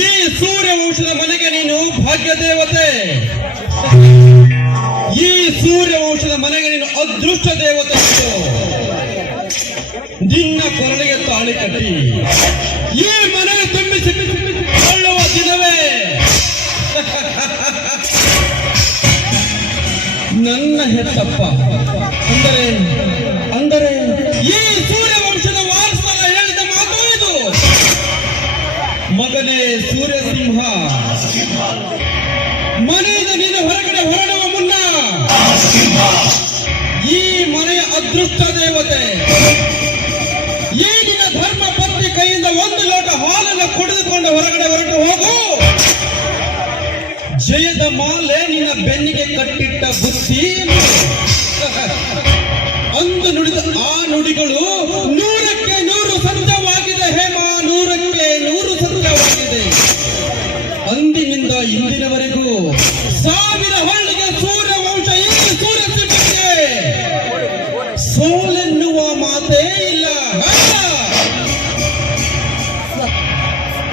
ಈ ಸೂರ್ಯವಂಶದ ಮನೆಗೆ ನೀನು ಭಾಗ್ಯ ದೇವತೆ, ಈ ಸೂರ್ಯವಂಶದ ಮನೆಗೆ ನೀನು ಅದೃಷ್ಟ ದೇವತೆ. ನಿನ್ನ ಕೊರಳಿಗೆ ತಾಳಿ ಕಟ್ಟಿ ಈ ಮನೆಗೆ ತುಂಬಿಸಿಕೊಳ್ಳುವ ದಿನವೇ ನನ್ನ ಹೆತ್ತಪ್ಪ. ಅಂದರೆ ಈ ಸೂರ್ಯವಂಶದ ವಾರಸರ ಹೇಳಿದ ಮಾತು ಇದು. ಮಗನೇ ಸೂರ್ಯಸಿಂಹ, ಮನೆಯಿಂದ ನೀನು ಹೊರಗಡೆ ಹೊರಡುವ ಮುನ್ನ ಈ ಮನೆಯ ಅದೃಷ್ಟ ದೇವತೆ ಈಗಿನ ಧರ್ಮ ಪತ್ನಿ ಕೈಯಿಂದ ಒಂದು ಲೋಟ ಹಾಲನ್ನು ಕುಡಿದುಕೊಂಡು ಹೊರಗಡೆ ಹೊರಟು ಹೋಗು. ಜಯದ ಮಾಲೆ ನಿನ್ನ ಬೆನ್ನಿಗೆ ಕಟ್ಟಿಟ್ಟ ಬುದ್ಧಿ. ಅಂದು ನುಡಿದ ಆ ನುಡಿಗಳು 100ಕ್ಕೆ 100 ಸತ್ಯವಾಗಿದೆ ಹೇಮ, 100ಕ್ಕೆ 100 ಸತ್ಯವಾಗಿದೆ. ಅಂದಿನಿಂದ ಇಂದಿನವರೆಗೂ 1000 ಹಳ್ಳಿಗೆ ಸೂರ್ಯವಂಶ ಈ ಸೂರ್ಯಸಿಂಹಕ್ಕೆ ಸೋಲೆನ್ನುವ ಮಾತೇ ಇಲ್ಲ.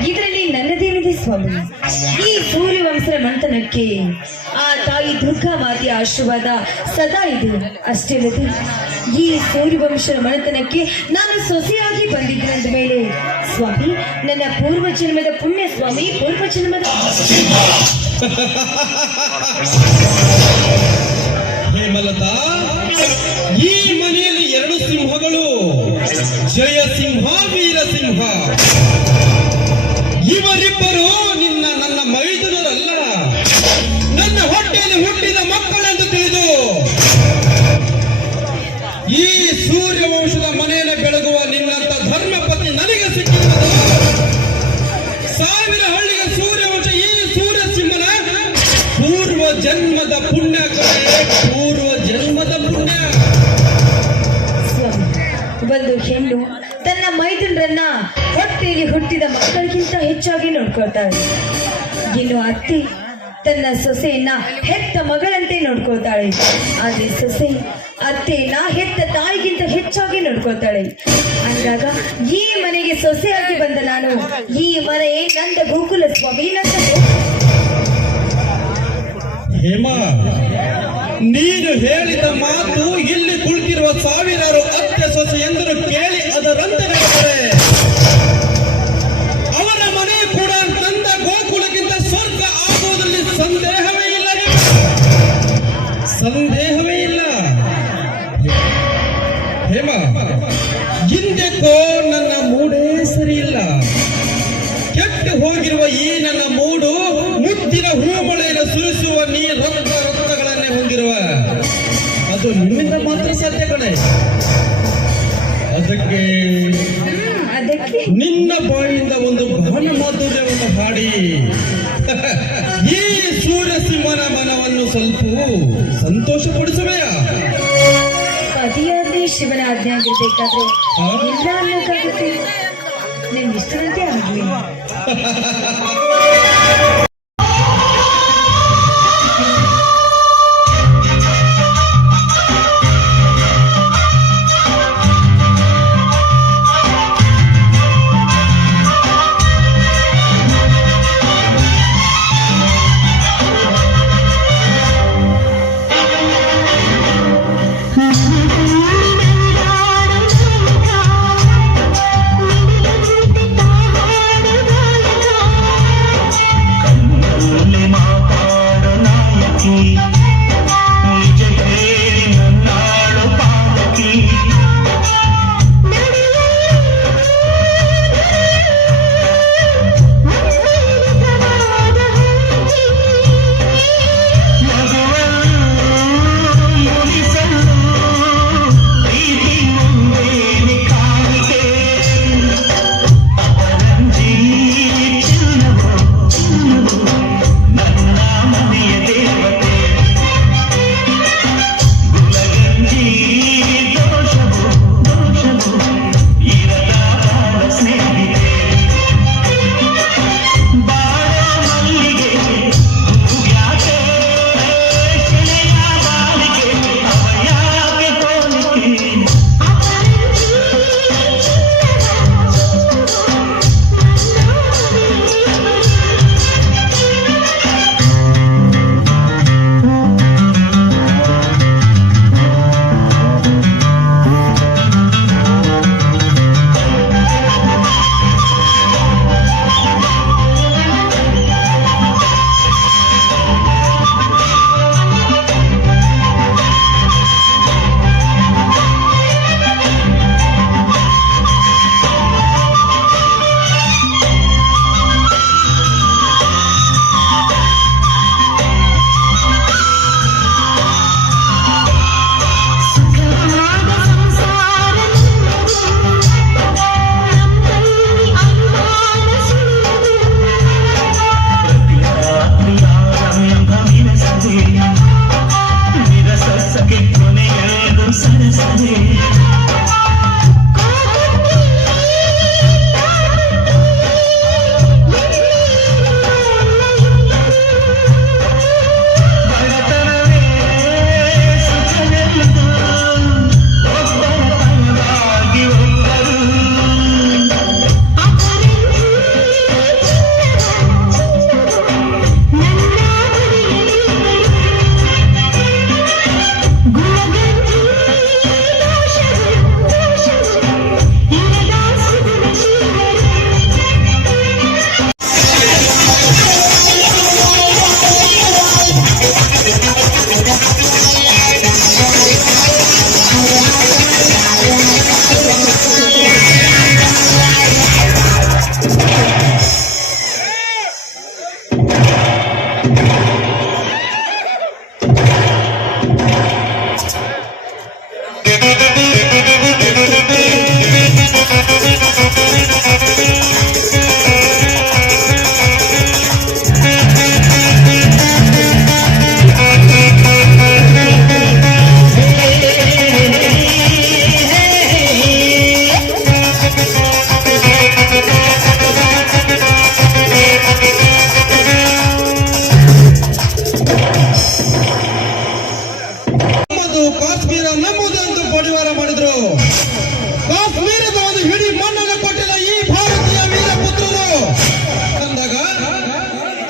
ಇದರಲ್ಲಿ ನನ್ನದೇನಿದೆ ಸ್ವಾಮಿ? ಈ ಸೂರ್ಯವಂಶದ ಮಂಥನಕ್ಕೆ ಆ ತಾಯಿ ದುರ್ಗಾ ಮಾತೆಯ ಆಶೀರ್ವಾದ ಸದಾ ಇದೆ. ಅಷ್ಟೇ ಅಲ್ಲದೆ ಈ ಸೂರ್ಯವಂಶದ ಮನೆತನಕ್ಕೆ ನಾನು ಸೊಸೆಯಾಗಿ ಬಂದಿದ್ದಂದ ಮೇಲೆ ಸ್ವಾಮಿ ನನ್ನ ಪೂರ್ವ ಜನ್ಮದ ಪುಣ್ಯ ಸ್ವಾಮಿ, ಪೂರ್ವ ಜನ್ಮದ. ಹೇಮಲತಾ, ಈ ಮನೆಯಲ್ಲಿ 2 ಸಿಂಹಗಳು, ಜಯಸಿಂಹ, ವೀರಸಿಂಹ. ಇವರಿಬ್ಬರು ನನ್ನ ಮೈದುನರಲ್ಲ, ನನ್ನ ಹೊಟ್ಟೆಯಲ್ಲಿ ಹುಟ್ಟಿದ ಮಕ್ಕಳೆಂದು ತಿಳಿದು ಈ ಸೂರ್ಯವಂಶದ ಮನೆಯನ್ನು ಬೆಳಗುವ ನಿನ್ನಂತ ಧರ್ಮಪತಿ ನನಗೆ ಸಿಕ್ಕಿರುವುದು 1000 ಹಳ್ಳಿಗೆ ಸೂರ್ಯವಂಶ ಈ ಸೂರ್ಯಸಿಂಹನ ಪೂರ್ವ ಜನ್ಮದ ಪುಣ್ಯ. ಪೂರ್ವ ಜನ್ಮದ ಪುಣ್ಯ. ಒಂದು ಹೆಣ್ಣು ತನ್ನ ಮೈದುನರನ್ನ ಹೊಟ್ಟೆಯಲ್ಲಿ ಹುಟ್ಟಿದ ಮಕ್ಕಳಿಗಿಂತ ಹೆಚ್ಚಾಗಿ ನೋಡ್ಕೊಳ್ತಾಳೆ. ಇನ್ನು ಅತ್ತೆ ತನ್ನ ಸೊಸೆಯನ್ನ ಹೆತ್ತ ಮಗಳಂತೆ ನೋಡ್ಕೊಳ್ತಾಳೆ. ಆದ್ರೆ ಸೊಸೆ ಅತ್ತೆಯನ್ನ ಹೆತ್ತ ತಾಯಿಗಿಂತ ಹೆಚ್ಚಾಗಿ ನೋಡ್ಕೊಳ್ತಾಳೆ. ಅಂದಾಗ ಈ ಮನೆಗೆ ಸೊಸೆಯಾಗಿ ಬಂದ ನಾನು, ಈ ಮನೆ ನಂದ ಗೋಕುಲ ಸ್ವಾಮಿ, ನಂದ. ಹೇಮ, ನೀನು ಹೇಳಿದ ಮಾತು ಇಲ್ಲಿ ಕುಳಿತಿರುವ 1000 ಅತ್ತೆ ಸೊಸೆ ಎಂದರು ಕೇಳಿ ಅದರಂತೆ ನಡೆದರೆ ಅವರ ಮನೆ ಕೂಡ ನಂದ ಗೋಕುಲಕ್ಕಿಂತ ಸ್ವರ್ಗ ಆಗುವುದರಲ್ಲಿ ಸಂದೇಹವೇ ಇಲ್ಲ, ಸಂದೇಹವೇ ಇಲ್ಲ. ಹೇಮ, ಹಿಂದೆಕೋ ನನ್ನ ಮೂಡೇ ಸರಿ ಇಲ್ಲ. ಕೆಟ್ಟು ಹೋಗಿರುವ ಈ ನನ್ನ ಮೂಡು ಅದು ನಿಮ್ಮಿಂದ ಮಾತ್ರ ಸಾಧ್ಯ ಕಣೆ. ಅದಕ್ಕೆ ಅದಕ್ಕೆ ನಿನ್ನ ಬಾಯಿಂದ ಒಂದು ಗಾನ ಮಾಧುರ್ಯವನ್ನು ಹಾಡಿ ಈ ಸೂರ್ಯಸಿಂಹನ ಮನವನ್ನು ಸ್ವಲ್ಪ ಸಂತೋಷಪಡಿಸುವೆಯಾ? ಪತಿಯಾದಿ ಶಿವನ ಆಜ್ಞೆ ಆಗಿರ್ಬೇಕಾದ್ರೆ ಇಲ್ಲ ಅನ್ನೋಕ್ಕಾಗುತ್ತೆ. ನಿಮ್ ಇಷ್ಟದಂತೆ ಆಗ್ಲಿ.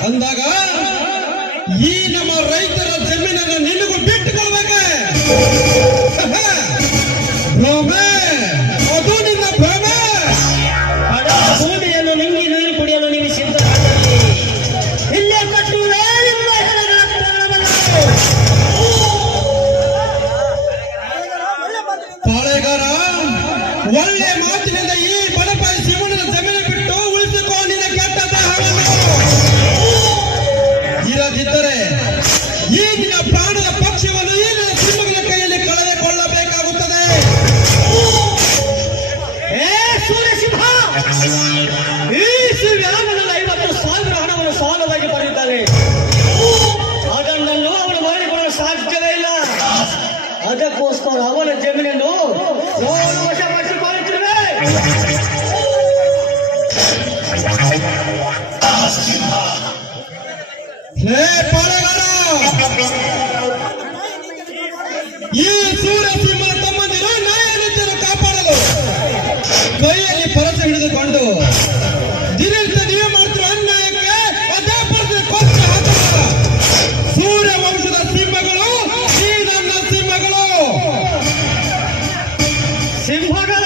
ಅಂದಾಗ ಈ ನಮ್ಮ ರೈತರ ಜಮೀನನ್ನು ನಿನಗೂ ಬಿಟ್ಟುಕೊಳ್ಬೇಕೆ? ಭ್ರಮೆ, ಅದು ನಿನ್ನ ಭ್ರಮೆ. ಭೂಮಿಯನ್ನು ನುಂಗಿ ನೀರು ಕುಡಿಯಲು ನೀವು ಸಿದ್ಧರಾಗಲಿ. ಇಲ್ಲೇ ಕಟ್ಟುವೆ ನಿಮ್ಮ ಹೆಣಗಳ ಪ್ರಾಣವನ್ನು. ಪಾಳೆಗಾರ, ಒಳ್ಳೆ ಮಾತಿನಿಂದ ಈ ಬಡಪಾಯಿ ಶಿವಣ್ಣನ ಜಮೀನು ಬಿಟ್ಟು ಉಳಿಸಿಕೋ ನಿನ್ನ ಕೆಟ್ಟ ದೇಹವನ್ನು. ಇರದಿದ್ದರೆ ಈ ದಿನ ಪ್ರಾಣದ ಪಕ್ಷವನ್ನು ಈ ಸಿಂಹಗಳ ಕೈಯಲ್ಲಿ ಮಾಡಿದ್ದಾನೆ. ಅದನ್ನು ಅವನು ಮಾಡಿಕೊಳ್ಳಲು ಸಾಧ್ಯವೇ ಇಲ್ಲ. ಅದಕ್ಕೋಸ್ಕರ ಅವನ ಜಮೀನನ್ನು ನಾನು ವಶಪಡಿಸಿಕೊಳ್ಳುತ್ತೇವೆ. ಹೇ ಪಾಳೆಗಾರ, ಈ ಸೂರ್ಯಸಿಂಹನ ತಮ್ಮಂದಿರು ನ್ಯಾಯ ನೀತಿಯನ್ನು ಕಾಪಾಡಲು ಕೈಯಲ್ಲಿ ಪರಸೆ ಹಿಡಿದುಕೊಂಡು ದಿನನಿತ್ಯ ನೀವು ಮಾಡ್ತಿರುವ ಅನ್ಯಾಯಕ್ಕೆ ಅದೇ ಪರಸೆ ಕೊಚ್ಚ ಹಾಕುವ ಸೂರ್ಯ ವಂಶದ ಸಿಂಹಗಳು ಈ ನನ್ನ ಸಿಂಹಗಳು. ಸಿಂಹಗಳ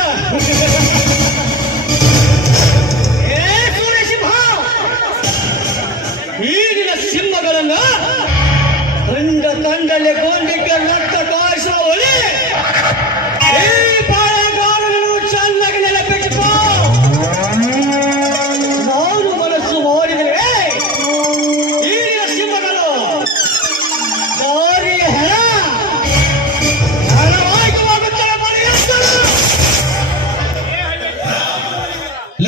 ಸೂರ್ಯಸಿಂಹ, ಈಗಿನ ಸಿಂಹಗಳನ್ನ ತಂಡಲ್ಲಿ ಗೊಂಡಿಗೆ ನತ್ತ ಕಾಯಿಸುವ ಒಲೆ ಈ ಪಾಳೆಗಾರನನ್ನು ಚೆನ್ನಾಗಿ ನೆನಪಿಟ್ಟುಕೋ. ನಾನು ಮನಸ್ಸು ಮಾಡಿದರೆ ಈಗಿನ ಸಿಂಹಗಳು ದಾರಿ ಹಣವಾಗುತ್ತವೆ ಮರೆಯುತ್ತವೆ.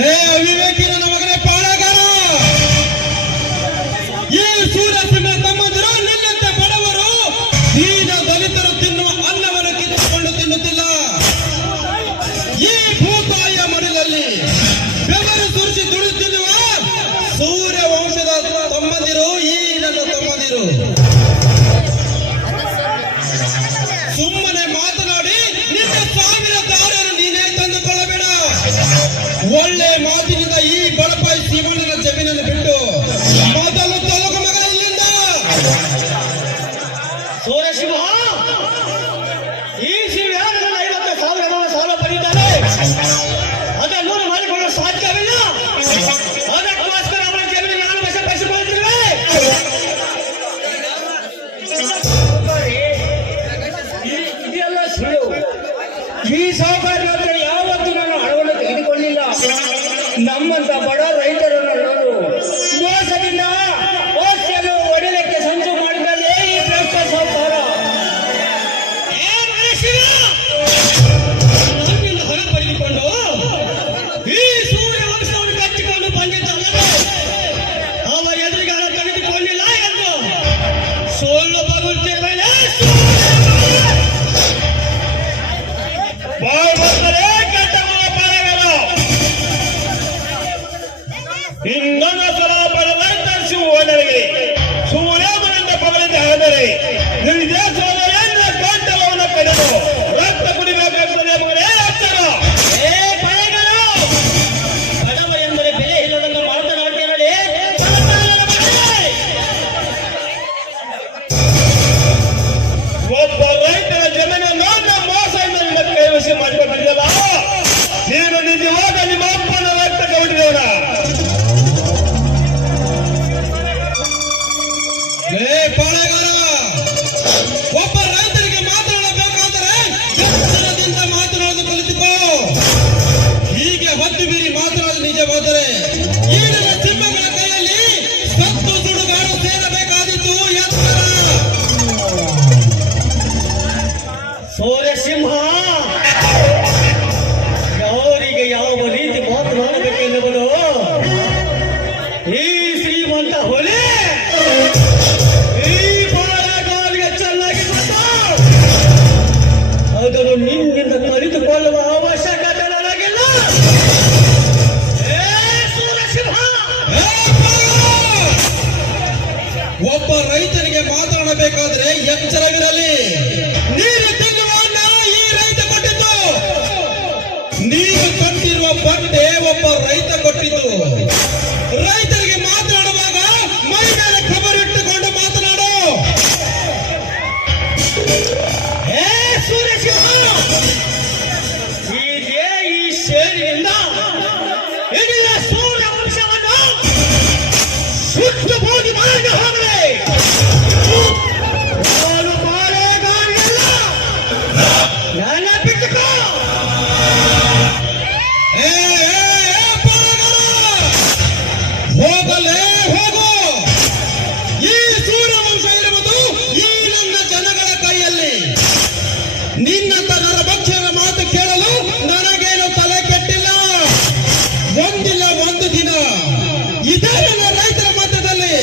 ಲೇ ಅವಿವೇಕಿ ನನ್ನ ಮಗನೇ ಪಾಳೆಗಾರ, ಈ ಸೂರ್ಯಸಿಂಹ ತಮ್ಮಂದಿರು ನಿನ್ನಂತೆ ಬಡವರು ದೀನ ದಲಿತರು ತಿನ್ನುವ ಅನ್ನವನ್ನು ಕಿತ್ತುಕೊಂಡು ತಿನ್ನುತ್ತಿಲ್ಲ. ಈ ಭೂತಾಯಿಯ ಮಡಿಲಲ್ಲಿ ಬೆವರು ಸುರಿಸಿ ದುಡಿಯುತ್ತಿರುವ ಸೂರ್ಯ ವಂಶದ ತಮ್ಮಂದಿರು ಈ ನನ್ನ ತಮ್ಮಂದಿರು. ಸುಮ್ಮನೆ ಮಾತನಾಡಿ ನಿನ್ನ ಸಾವಿರ ದಾರಿಯನ್ನು ನೀನೇ ತಂದುಕೊಳ್ಳಬೇಡ. ಒಳ್ಳೆ ಮಾತಿನಿಂದ ಈ ಬಡಪಾಯಿ ಶಿವಣ್ಣನ ಜಮೀನನ್ನು ಬಿಟ್ಟು ಮೊದಲು ತೊಲಗು ಮಗ ಇಲ್ಲಿಂದ. ಸೂರ್ಯಸಿಂಹ, ಈ ಶಿವ 50,000 ಸಾಲ ಪಡೆದಿದ್ದಾನೆ. ಅದನ್ನು ಮಾಡಿಕೊಳ್ಳಲು ಸಾಧ್ಯವಿಲ್ಲ. ಅದಕ್ಕೋಸ್ಕರ ಅವನ ಜಮೀನು ನಾನು ವಶಪಡಿಸಿಕೊಳ್ಳುತ್ತೇವೆ. ಇದೆಲ್ಲ ಸುಳ್ಳು. ಈ ಸಾಹುಕಾರರ ಹತ್ರ ಯಾವತ್ತೂ ನಾನು ಹಣವನ್ನು ತೆಗೆದುಕೊಳ್ಳಿಲ್ಲ. ನಮ್ಮಂತ ಬಡ ರೈತರನ್ನು ನಾನು ಮೋಸದಿಂದ ಓದ್ಸಲು ಒಡೆಯಲಿಕ್ಕೆ ಸಂಚು ಮಾಡಿದ್ದಾನೆ ಈ ಭ್ರಷ್ಟ ಸಾಹುಕಾರ. ನಮ್ಮಿಂದ ಹಣ ಪಡೆದುಕೊಂಡು ಈ ಸೂರ್ಯ ವಂಶವನ್ನು ಕಟ್ಟಿಕೊಂಡು ಬಂದಿದ್ದಲ್ಲವೇ ಅವ ಎದುರಿಗೆ ಹಣ ತೆಗೆದುಕೊಂಡಿಲ್ಲ ಎಂದು ಸೋಲು ಬರುತ್ತೇವೆ. ಇನ್ನೊಂದು ಸಲ ಬಡವೈತರಿಸಿ ಹೋದರೆ ಸೂರ್ಯಮನಿಂದ ಪವನಿಂದ ಆದರೆ ನಿರ್ದೇಶನ ಗಂಟಲವನ್ನು ಕಡಿದು ರಕ್ತ ಕುಡಿಬೇಕಾಗುತ್ತದೆ ಮಗನೇ ಎಚ್ಚರ. ಬಡವ ಎಂದರೆ ಬೆಲೆ ಇಲ್ಲದಂಗ ಮಾತನಾಡ್ತೇನೆ. ಒಬ್ಬ ರೈತರ ಜಮೀನನ್ನು ಮೋಸದಿಂದ ಕೈವಶ ಮಾಡಿಕೊಂಡಿದ್ದಲ್ಲ. ನೀನು ನಿಜವಾದ ನಿಮ್ಮ ಅಪ್ಪನ ರಕ್ತ ಕವಿಟಿದವನ. ಲೇ ಪಾಳೆಗಾರ, ಒಬ್ಬ ರೈತರಿಗೆ ಮಾತನಾಡಬೇಕಾದರೆ ಎತ್ತರದಿಂದ ಮಾತನಾಡಲು ಕಲಿತುಕೋ. ಹೀಗೆ ಹೊತ್ತು ಮೀರಿ ಮಾತನಾಡಲು ನಿಜವಾದರೆ ಈ ನನ್ನ ಸಿಂಹಗಳ ಕೈಯಲ್ಲಿ ಸತ್ತು ಸುಡುಗಾಡು ಸೇರಬೇಕಾದಿತ್ತು. ಎತ್ತರ ಸೂರ್ಯಸಿಂಹ, ಯಾರಿಗೆ ಯಾವ ರೀತಿ ಮಾತನಾಡಬೇಕೆನ್ನುವುದು ಈ ಶ್ರೀಮಂತ ಹೊಲೆ ಈ ಪಾಳೆಗಾರರಿಗೆ ಚೆನ್ನಾಗಿ ಗೊತ್ತು. ಅದನ್ನು ನಿನ್ನಿಂದ ಕಲಿತುಕೊಳ್ಳುವ ಅವಶ್ಯಕತೆ ನನಗಿಲ್ಲ. ಸೂರ್ಯಸಿಂಹ, ಒಬ್ಬ ರೈತನಿಗೆ ಮಾತನಾಡಬೇಕಾದ್ರೆ ಎಚ್ಚರವಿರಲಿ. ನೀರು ತಿನ್ನುವ ಅನ್ನ ಈ ರೈತ ಕೊಟ್ಟಿದ್ದು. ನೀರು ಕಟ್ಟಿರುವ ಬಟ್ಟೆ ಒಬ್ಬ ರೈತ ಕೊಟ್ಟಿದ್ದು. ರೈತರಿಗೆ ಮಾತನಾಡುವಾಗ ಮೈ ಮೇಲೆ ಖಬರಿಟ್ಟುಕೊಂಡು ಮಾತನಾಡು. ಸೂರ್ಯಸಿಂಹ, ಇದೇ ಈ ಸೇರಿನಿಂದ ಇಡೀ ಸೂರ್ಯ ವಂಶವನ್ನು ಸುಟ್ಟು ಹೋಗಿ ಮಾರ್ಗ ಹೋಗಲೇ. ನಾನು ಪಾಳೆಗಾರಿಯಲ್ಲ, ನನ್ನ ಬಿಟ್ಟುಕೋ. ಪಾಳೆಗಾರ, ಹೋಗಲೇ ಹೋಗು. ಈ ಸೂರ್ಯವಂಶ ಇರುವುದು ಈ ನನ್ನ ಜನಗಳ ಕೈಯಲ್ಲಿ. ನಿನ್ನಂತ ನರಭಕ್ಷರ ಮಾತು ಕೇಳಲು ನನಗೇನು ತಲೆ ಕೆಟ್ಟಿಲ್ಲ. ಒಂದಿಲ್ಲ ಒಂದು ದಿನ ಇದೇ ನನ್ನ ರೈತರ ಮಧ್ಯದಲ್ಲಿ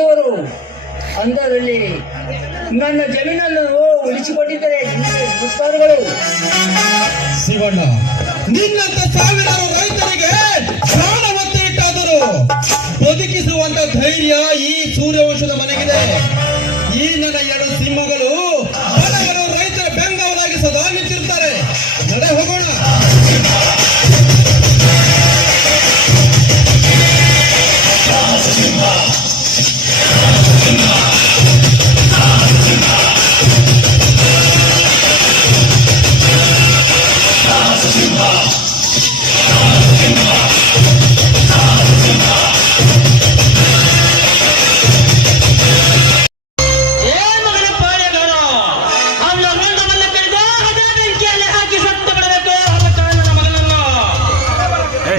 ಬಂದವರು ಅಂದರಲ್ಲಿ ನನ್ನ ಜಮೀನನ್ನು ಉಳಿಸಿಕೊಟ್ಟಿದ್ದಾರೆ ನಮಸ್ಕಾರಗಳು. ಶಿವಣ್ಣ, ನಿನ್ನಂತ ಸಾವಿರಾರು ರೈತರಿಗೆ ಪ್ರಾಣ ಒತ್ತೆ ಇಟ್ಟಾದರೂ ಬದುಕಿಸುವಂತ ಧೈರ್ಯ ಈ ಸೂರ್ಯವಂಶದ ಮನೆಗಿದೆ. ಈ ನನ್ನ ಎರಡು ಸಿಂಹಗಳು ಬಡವರು ರೈತರ ಬೆಂಗಾವಲಾಗಿ ಸದಾ ನಿಂತಿರ್ತಾರೆ. ನಡೆ ಹೋಗೋಣ.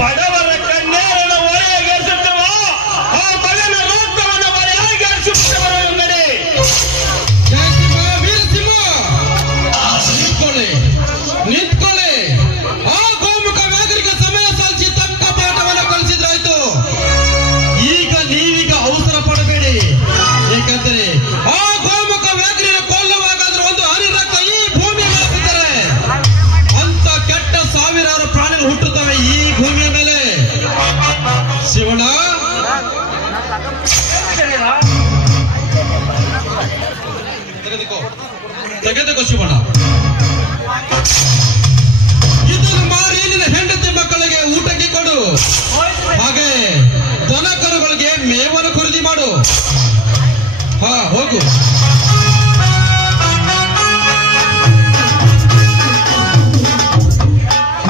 ಬಡವರ ಕಣ್ಣೀರನ್ನು ಹೊರೆಗೇರಿಸುತ್ತಿರುವ ಆ ಮಗನ ರಕ್ತವನ್ನು ಹೊರೆಗೇರಿಸುತ್ತಿರುವ ಎಂದರೆ ಜಯ ಸಿಂಹ, ವೀರ ಸಿಂಹ, ನಿಂತ್ಕೊಳ್ಳಿ, ನಿಂತ್ಕೊಳ್ಳಿ. ಆ ಗೋಮುಖ ವ್ಯಾಘ್ರಿಗೆ ಸಮಯ ಸಾಧಿಸಿ ತಕ್ಕ ಪಾಠವನ್ನು ಕಲಿಸಿದ್ರಾಯ್ತು. ಈಗ ನೀವೀಗ ಅವಸರ ಪಡಬೇಡಿ. ಏಕೆಂದರೆ ಆ ಗೋಮುಖ ವ್ಯಾಘ್ರಿನ ಕೊಲ್ಲುವಾಗಾದ್ರೂ ಒಂದು ಹನಿ ರಕ್ತ ಈ ಭೂಮಿ ಹಾಕಿದ್ದಾರೆ. ಅಂತ ಕೆಟ್ಟ ಸಾವಿರಾರು ಪ್ರಾಣಿಗಳು ಹುಟ್ಟುತ್ತವೆ ಈ ಭೂಮಿಯ ಮೇಲೆ. ಶಿವಣ್ಣ, ತೆಗೆದುಕೋ ಶಿವಣ್ಣ. ಇದನ್ನು ಮಾರಿ ನಿನ್ನ ಹೆಂಡತಿ ಮಕ್ಕಳಿಗೆ ಊಟಕ್ಕೆ ಕೊಡು. ಹಾಗೆ ದನ ಕರುಗಳಿಗೆ ಮೇವನ್ನು ಖರೀದಿ ಮಾಡು. ಹಾ, ಹೋಗು.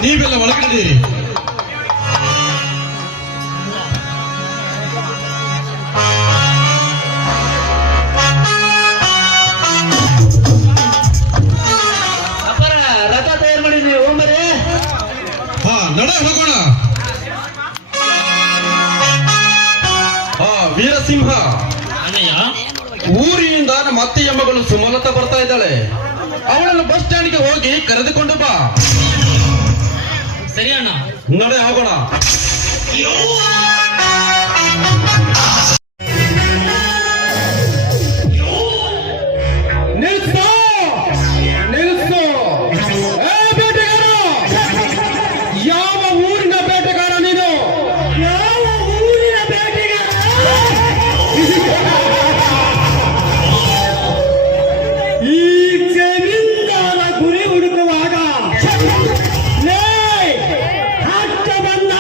ನೀವೆಲ್ಲ ಒಳಗಡೆದಿರಿ. ಅಪ್ಪರ ರಥ ತಯಾರು ಮಾಡಿದ್ವಿ ಹೋಗ್ಬರ್ರಿ. ಹಾ, ನಡೆ ಹೋಗೋಣ. ಹಾ, ವೀರಸಿಂಹ, ಊರಿನಿಂದ ನಮ್ಮ ಅತ್ತೆಯ ಮಗಳು ಸುಮಲತಾ ಬರ್ತಾ ಇದ್ದಾಳೆ. ಅವಳನ್ನು ಬಸ್ ಸ್ಟ್ಯಾಂಡ್ಗೆ ಹೋಗಿ ಕರೆದುಕೊಂಡು ಬಾ. ಸರಿ ಅಣ್ಣ. ನಡೆ ಹೋಗೋಣ. ನಿಲ್ಸು, ನಿಲ್ಸು. ಏ ಬೇಟೆಗಾರ, ಯಾವ ಊರಿನ ಬೇಟೆಗಾರ ನೀನು? ಯಾವ ಊರಿನ ಬೇಟೆಗಾರ? ಈ ಜಮೀನ್ದಾರ ಗುರಿ ಹುಡುಕುವಾಗ ಹಟ್ಟ ಬಂದ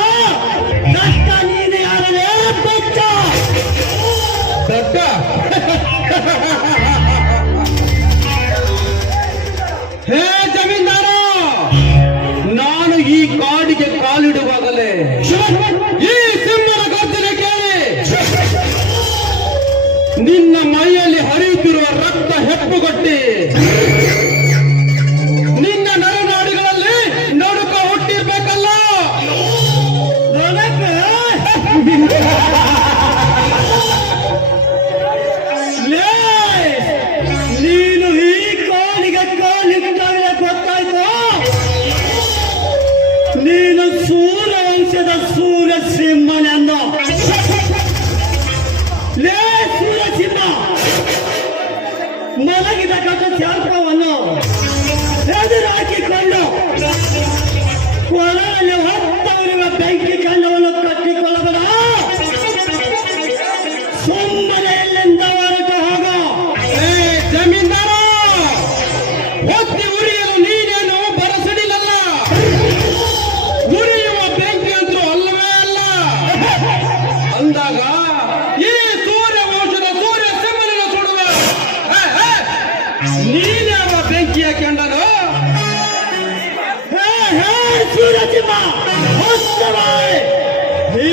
ದಟ್ಟ ನೀನು ಯಾರೇ ಬೆಟ್ಟ ದಡ್ಡ. ಹೇ ಜಮೀನ್ದಾರ, ನಾನು ಈ ಕಾಡಿಗೆ ಕಾಲಿಡುವಾಗಲೇ ಈ ಸಿಂಹನ ಗರ್ಜನೆ ಕೇಳಿ ನಿನ್ನ ಮೈಯಲ್ಲಿ ಹರಿಯುತ್ತಿರುವ ರಕ್ತ ಹೆಪ್ಪುಗಟ್ಟಿ ನಿನ್ನ ನರನಾಡಿಗಳಲ್ಲಿ ನಡುಕ ಹುಟ್ಟಿರ್ಬೇಕಲ್ಲ. ಲೇ, ನೀನು ಈ ಕಾಲಿಗೆ ಕಾಲಿಟ್ಟಾಗಲೇ ಗೊತ್ತಾಯ್ತು ನೀನು ಸೂರ್ಯವಂಶದ ಸೂರ್ಯ ಸಿಂಹನೆಂದು. ಲೇ ಸೂರ್ಯ ಸಿಂಹ, ಮಲಗಿದ ಕಥ ಶಾಸ್ತ್ರವನ್ನು ಎದುರಾಕಿಕೊಂಡು ಕೊಳಲಲ್ಲಿ ಹೊತ್ತವರಿರುವ ಬೆಂಕಿ ಕಂಡವನ್ನು ಕಟ್ಟಿಕೊಳ್ಳಬೇಡ. ಸುಮ್ಮನೆ ಎಲ್ಲಿಂದ ಹೊರಟು ಹೋಗೋ. ಏ ಜಮೀನ್ದಾರ, ಹೊತ್ತಿ ಉರಿಯಲು ನೀನೇನು ಬರಸಡಿಲಲ್ಲ. ಉರಿಯುವ ಬೆಂಕಿ ಅಂತೂ ಅಲ್ಲವೇ ಅಲ್ಲ. ಅಂದಾಗ ಈ ಸೂರ್ಯ ವಂಶದ ಸೂರ್ಯ ಸಿಂಹನನ್ನು ಸುಡುವ ನೀನ್ಯಾವ ಬೆಂಕಿಯ ಕೆಂಡನು? ಸೂರ್ಯ ಸಿಂಹ, ಈ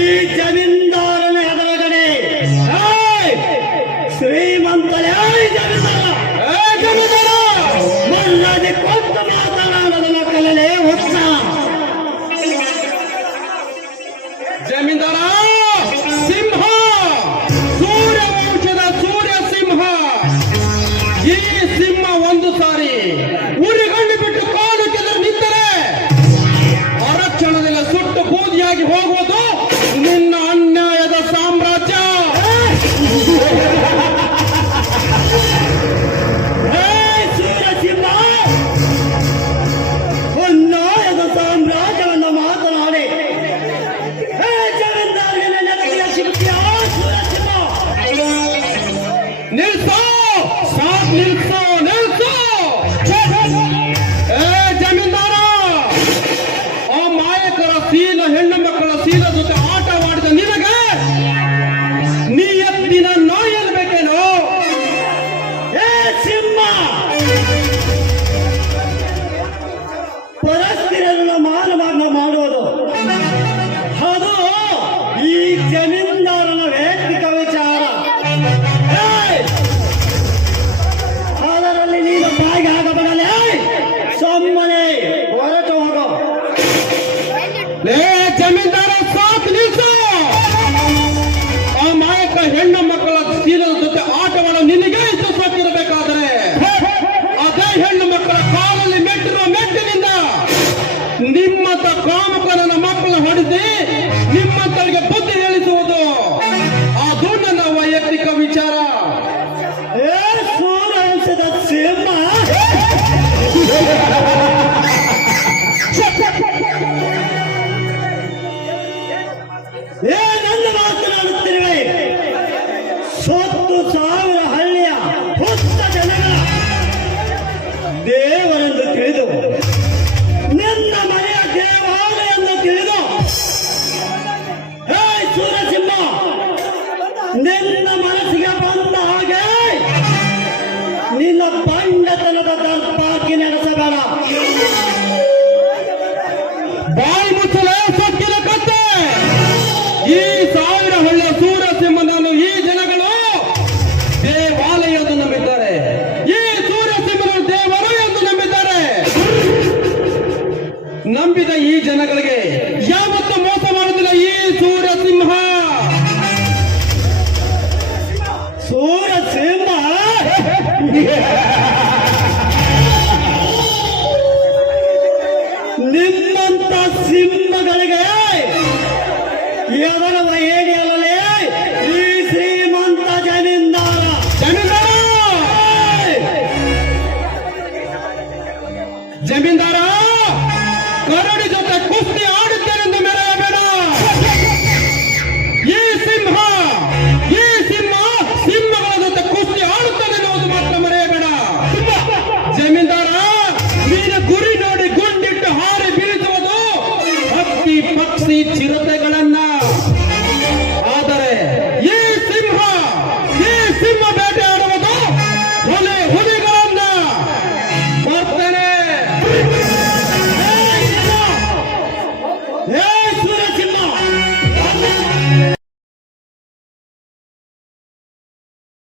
ನಿಲ್ಸೋ ಸಾಕ್ ನಿಲ್ಸೋ ನಿಲ್ಸೋ ಏ ಜಮೀನ್ದಾರ ಆ ಮಾಯಕರ ಶೀಲ ಹೆಣ್ಣು ಮಕ್ಕಳ ಶೀಲ ಜೊತೆ ಆಟವಾಡಿದ ನಿನಗೆ ನೀ ಎತ್ತಿನ ನಾಯಲ್ಲಿ ಬೇಕೇನೋ ಏ ಸಿಂಹ ಪರಸ್ಪರರನ್ನ ಮಾನವನ್ನ ಮಾಡುವುದು ಅದು ಈ ಜಮೀನ್ದಾರನ ವೈಯಕ್ತಿಕ ವಿಚಾರ. ಏಯ್! ಅದರಲ್ಲಿ ನೀನು ಬಾಯಿಗೆ ಆಗಬಡಲೇ, ಸುಮ್ಮನೆ ಹೊರಟು ಹೋಗೋ. ಲೇ ಜಮೀನ್ದಾರ ಸಾಕ್ ನಿಲ್ಸು ಆ ಮಾಯಕ ಹೆಣ್ಣು ಮಕ್ಕಳ ಶೀಲದ ಜೊತೆ ಆಟವಾಡೋ ನಿನಗೆ ಇಷ್ಟು ಸಾಕಿರಬೇಕಾದರೆ ಅದೇ ಹೆಣ್ಣು ಮಕ್ಕಳ ಕಾಲಲ್ಲಿ ಮೆಟ್ಟಿರುವ ಮೆಟ್ಟಿನಿಂದ ನಿಮ್ಮಂತ ಕಾಮಕರನ ಮಕ್ಕಳ ಹೊಡೆದಿ ನಿಮ್ಮಂತವರಿಗೆ ಬುದ್ಧಿ ಹೇಳಿಸುವುದು ಅದು ನನ್ನ ವೈಯಕ್ತಿಕ ವಿಚಾರ. ಏ ಸೂರ್ಯವಂಶದ ಸಿಂಹ, ಏ ನನ್ನ ಮಾತನಾಡುತ್ತಿರುವೆ. ಸಾವಿರ ಹಳ್ಳಿಯ ಹೊತ್ತ ಜನಗಳ ದೇವರೆಂದು ತಿಳಿದು ನಿನ್ನ ಮನೆಯ ದೇವಾಲಯ ಎಂದು ತಿಳಿದು ಹೇ ಸೂರಸಿಂಹ, ನಿನ್ನ ಮನಸ್ಸಿಗೆ ಬಂದ ಹಾಗೆ ನಿನ್ನ ಬಂಡತನದ ದರ್ಪಾಕಿ ನಡೆಸಬೇಡ. ಬಾಯಿ ಮುಚ್ಚಲೇ ಸಕ್ಕಿನ ಕತ್ತೆ. ಈ 1000 ಹಳ್ಳಿಯ ಸೂರ್ಯಸಿಂಹನನ್ನು ಈ ಜನಗಳು ದೇವಾಲಯ ಎಂದು ನಂಬಿದ್ದಾರೆ. ಈ ಸೂರ್ಯಸಿಂಹನು ದೇವರು ಎಂದು ನಂಬಿದ್ದಾರೆ. ನಂಬಿದ ಈ ಜನಗಳಿಗೆ